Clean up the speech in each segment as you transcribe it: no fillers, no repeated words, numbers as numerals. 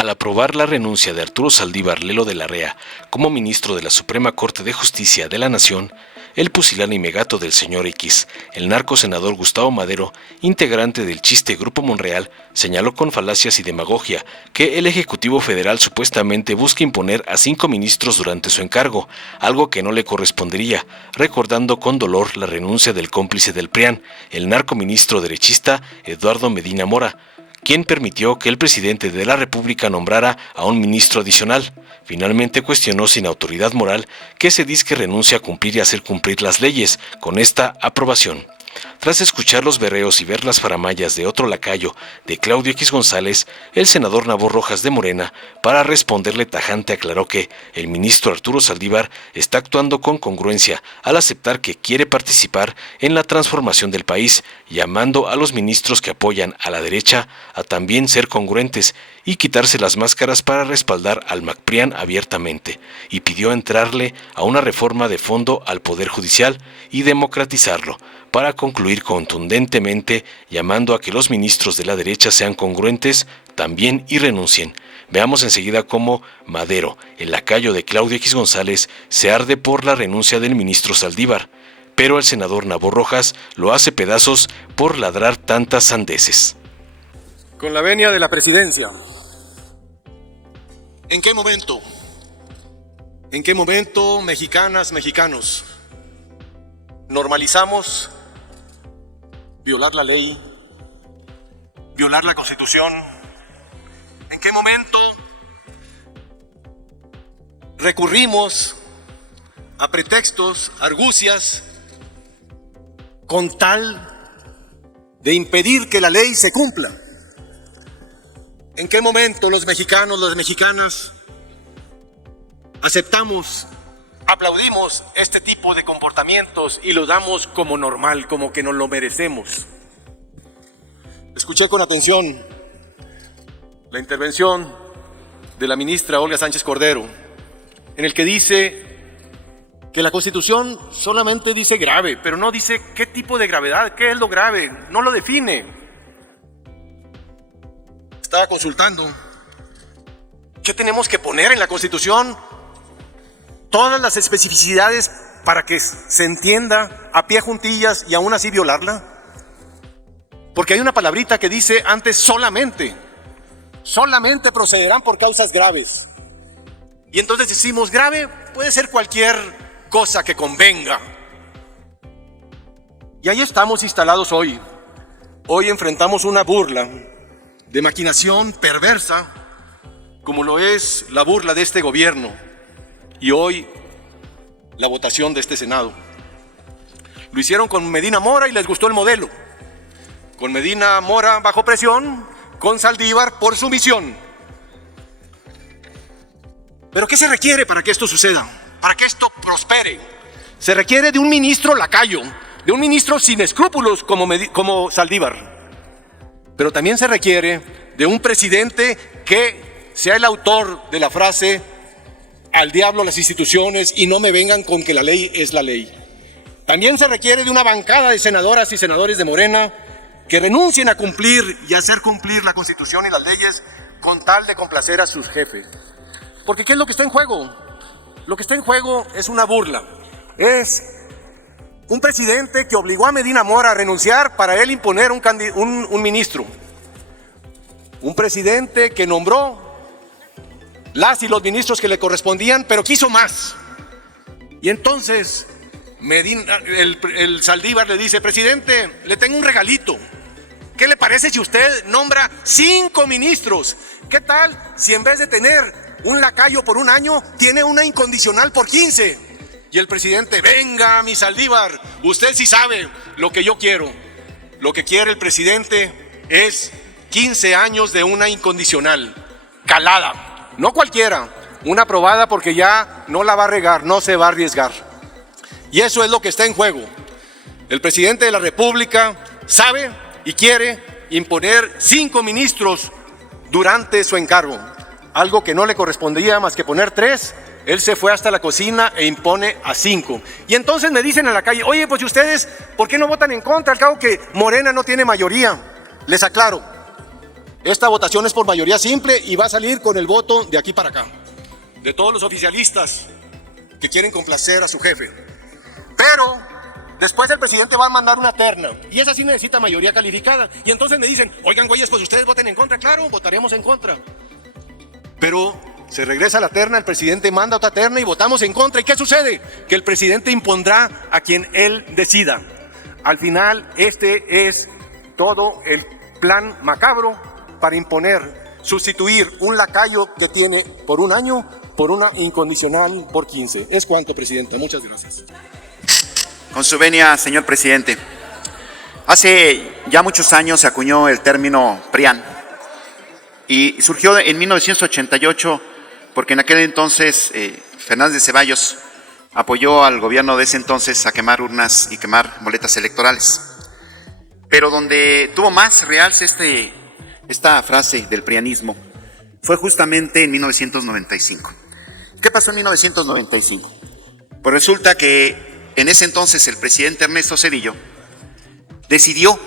Al aprobar la renuncia de Arturo Saldívar Lelo de la Rea como ministro de la Suprema Corte de Justicia de la Nación, el pusilánime gato del señor X, el narco senador Gustavo Madero, integrante del chiste Grupo Monreal, señaló con falacias y demagogia que el Ejecutivo Federal supuestamente busca imponer a 5 ministros durante su encargo, algo que no le correspondería, recordando con dolor la renuncia del cómplice del PRIAN, el narcoministro derechista Eduardo Medina Mora, quien permitió que el presidente de la República nombrara a un ministro adicional. Finalmente cuestionó sin autoridad moral que se disque renuncia a cumplir y hacer cumplir las leyes con esta aprobación. Tras escuchar los berreos y ver las faramayas de otro lacayo de Claudio X González, el senador Nabor Rojas de Morena, para responderle tajante, aclaró que el ministro Arturo Saldívar está actuando con congruencia al aceptar que quiere participar en la transformación del país, llamando a los ministros que apoyan a la derecha a también ser congruentes y quitarse las máscaras para respaldar al MacPrian abiertamente, y pidió entrarle a una reforma de fondo al Poder Judicial y democratizarlo, para concluir contundentemente llamando a que los ministros de la derecha sean congruentes también y renuncien. Veamos enseguida cómo Madero, el lacayo de Claudio X González, se arde por la renuncia del ministro Saldívar, pero el senador Nabor Rojas lo hace pedazos por ladrar tantas sandeces. Con la venia de la presidencia. ¿En qué momento? ¿En qué momento, mexicanas, mexicanos, normalizamos violar la ley, violar la Constitución? ¿En qué momento recurrimos a pretextos, argucias, con tal de impedir que la ley se cumpla? ¿En qué momento los mexicanos, las mexicanas, aceptamos, aplaudimos este tipo de comportamientos y lo damos como normal, como que nos lo merecemos? Escuché con atención la intervención de la ministra Olga Sánchez Cordero, en el que dice que la Constitución solamente dice grave, pero no dice qué tipo de gravedad, qué es lo grave, no lo define. Estaba consultando qué tenemos que poner en la Constitución, todas las especificidades para que se entienda a pie juntillas y aún así violarla. Porque hay una palabrita que dice antes solamente procederán por causas graves. Y entonces decimos grave puede ser cualquier cosa que convenga. Y ahí estamos instalados hoy. Hoy enfrentamos una burla de maquinación perversa, como lo es la burla de este gobierno, y hoy la votación de este Senado. Lo hicieron con Medina Mora y les gustó el modelo. Con Medina Mora bajo presión, con Saldívar por sumisión. ¿Pero qué se requiere para que esto suceda? Para que esto prospere. Se requiere de un ministro lacayo, de un ministro sin escrúpulos como Saldívar. Pero también se requiere de un presidente que sea el autor de la frase al diablo las instituciones y no me vengan con que la ley es la ley. También se requiere de una bancada de senadoras y senadores de Morena que renuncien a cumplir y a hacer cumplir la Constitución y las leyes con tal de complacer a sus jefes. Porque ¿qué es lo que está en juego? Lo que está en juego es una burla. Es un presidente que obligó a Medina Mora a renunciar para él imponer un ministro. Un presidente que nombró las y los ministros que le correspondían, pero quiso más. Y entonces el Saldívar le dice: presidente, le tengo un regalito. ¿Qué le parece si usted nombra 5 ministros? ¿Qué tal si en vez de tener un lacayo por un año, tiene una incondicional por 15? Y el presidente: venga, mi Saldívar, usted sí sabe lo que yo quiero. Lo que quiere el presidente es 15 años de una incondicional, calada, no cualquiera, una aprobada porque ya no la va a regar, no se va a arriesgar. Y eso es lo que está en juego. El presidente de la República sabe y quiere imponer 5 ministros durante su encargo, algo que no le correspondía más que poner 3. Él se fue hasta la cocina e impone a 5. Y entonces me dicen en la calle: oye, pues ustedes, ¿por qué no votan en contra? Al cabo que Morena no tiene mayoría. Les aclaro, Esta votación es por mayoría simple y va a salir con el voto de aquí para acá, de todos los oficialistas que quieren complacer a su jefe. Pero después el presidente va a mandar una terna y esa sí necesita mayoría calificada. Y entonces me dicen, oigan güeyes, pues ustedes voten en contra. Claro, votaremos en contra. Pero se regresa la terna, el presidente manda otra terna y votamos en contra. ¿Y qué sucede? Que el presidente impondrá a quien él decida. Al final, este es todo el plan macabro para imponer, sustituir un lacayo que tiene por un año por una incondicional por 15. Es cuanto, presidente. Muchas gracias. Con su venia, señor presidente. Hace ya muchos años se acuñó el término PRIAN y surgió en 1988 porque en aquel entonces Fernández de Ceballos apoyó al gobierno de ese entonces a quemar urnas y quemar boletas electorales. Pero donde tuvo más realce esta frase del prianismo fue justamente en 1995. ¿Qué pasó en 1995? Pues resulta que en ese entonces el presidente Ernesto Zedillo decidió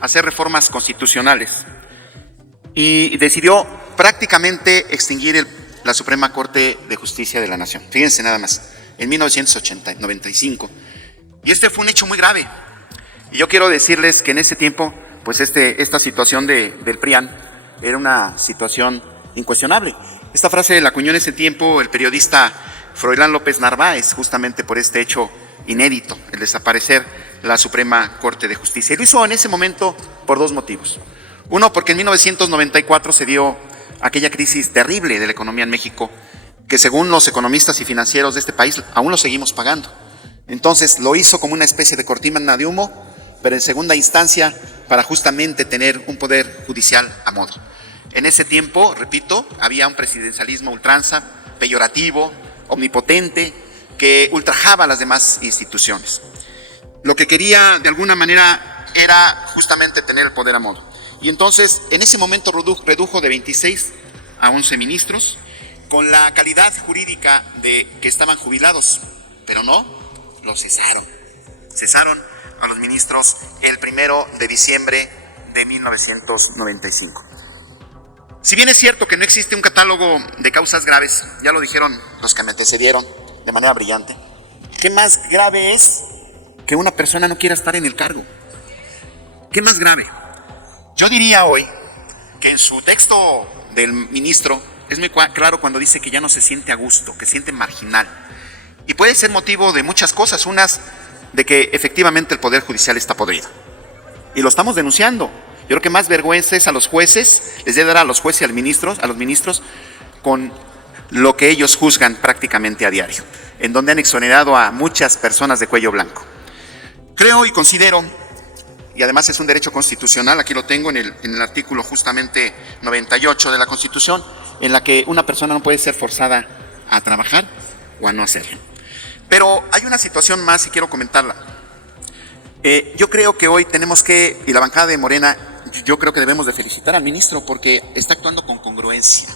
hacer reformas constitucionales y decidió prácticamente extinguir la Suprema Corte de Justicia de la Nación. Fíjense nada más, en 1995. Y este fue un hecho muy grave. Y yo quiero decirles que en ese tiempo, pues esta situación del PRIAN era una situación incuestionable. Esta frase la acuñó en ese tiempo el periodista Froilán López Narváez, justamente por este hecho inédito, el desaparecer la Suprema Corte de Justicia. Y lo hizo en ese momento por dos motivos. Uno, porque en 1994 se dio aquella crisis terrible de la economía en México, que según los economistas y financieros de este país, aún lo seguimos pagando. Entonces lo hizo como una especie de cortina de humo, pero en segunda instancia para justamente tener un poder judicial a modo. En ese tiempo, repito, había un presidencialismo ultranza, peyorativo, omnipotente, que ultrajaba a las demás instituciones. Lo que quería de alguna manera era justamente tener el poder a modo. Y entonces en ese momento redujo de 26 a 11 ministros con la calidad jurídica de que estaban jubilados, pero no, los cesaron. Cesaron a los ministros el 1 de diciembre de 1995. Si bien es cierto que no existe un catálogo de causas graves, ya lo dijeron los que me antecedieron de manera brillante, ¿qué más grave es que una persona no quiera estar en el cargo? ¿Qué más grave? Yo diría hoy que en su texto del ministro es muy claro cuando dice que ya no se siente a gusto, que se siente marginal. Y puede ser motivo de muchas cosas, unas de que efectivamente el Poder Judicial está podrido. Y lo estamos denunciando. Yo creo que más vergüenza es a los jueces, les debe dar a los jueces y a los ministros con lo que ellos juzgan prácticamente a diario, en donde han exonerado a muchas personas de cuello blanco. Creo y considero, y además es un derecho constitucional, aquí lo tengo en el artículo justamente 98 de la Constitución, en la que una persona no puede ser forzada a trabajar o a no hacerlo. Pero hay una situación más y quiero comentarla. Yo creo que hoy tenemos que, y la bancada de Morena, yo creo que debemos de felicitar al ministro porque está actuando con congruencia.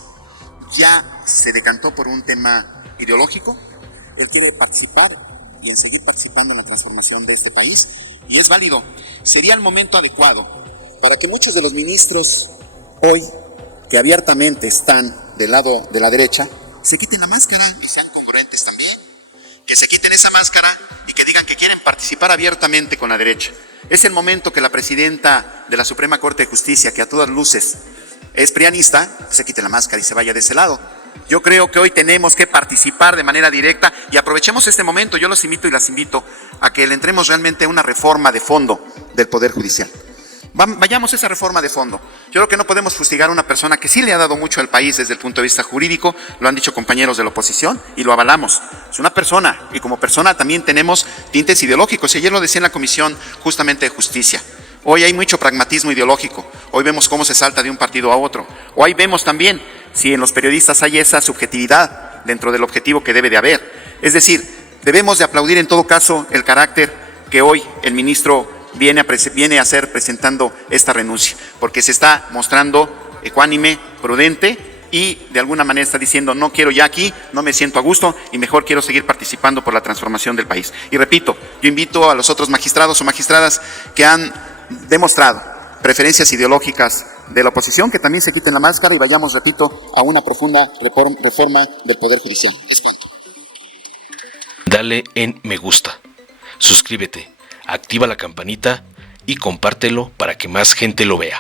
Ya se decantó por un tema ideológico, él quiere participar y en seguir participando en la transformación de este país, y es válido. Sería el momento adecuado para que muchos de los ministros hoy, que abiertamente están del lado de la derecha, se quiten la máscara y sean congruentes también. Que se quiten esa máscara y que digan que quieren participar abiertamente con la derecha. Es el momento que la presidenta de la Suprema Corte de Justicia, que a todas luces es prianista, se quite la máscara y se vaya de ese lado. Yo creo que hoy tenemos que participar de manera directa y aprovechemos este momento. Yo los invito y las invito a que le entremos realmente a una reforma de fondo del Poder Judicial. Vayamos a esa reforma de fondo. Yo creo que no podemos fustigar a una persona que sí le ha dado mucho al país desde el punto de vista jurídico, lo han dicho compañeros de la oposición y lo avalamos. Es una persona y como persona también tenemos tintes ideológicos. Y ayer lo decía en la Comisión justamente de Justicia. Hoy hay mucho pragmatismo ideológico. Hoy vemos cómo se salta de un partido a otro. Hoy vemos también si en los periodistas hay esa subjetividad dentro del objetivo que debe de haber. Es decir, debemos de aplaudir en todo caso el carácter que hoy el ministro viene a hacer presentando esta renuncia, porque se está mostrando ecuánime, prudente y de alguna manera está diciendo no quiero ya aquí, no me siento a gusto y mejor quiero seguir participando por la transformación del país. Y repito, yo invito a los otros magistrados o magistradas que han demostrado preferencias ideológicas de la oposición, que también se quiten la máscara y vayamos, repito, a una profunda reforma del Poder Judicial. Dale en me gusta, suscríbete, activa la campanita y compártelo para que más gente lo vea.